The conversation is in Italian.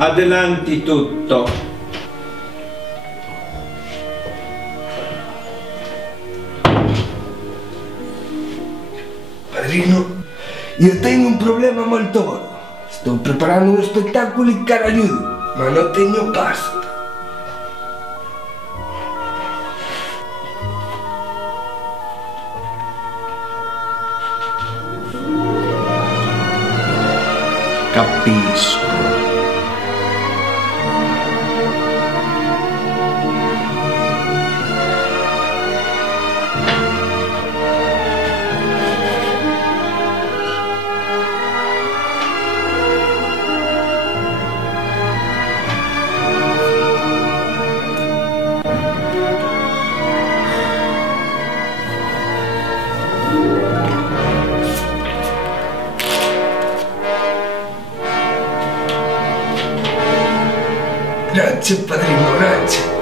Adelanti tutto. Padrino, io tengo un problema molto gordo. Sto preparando uno spettacolo in Caraiudo, ma non tengo pasta. Capisco. Grazie padrino, grazie.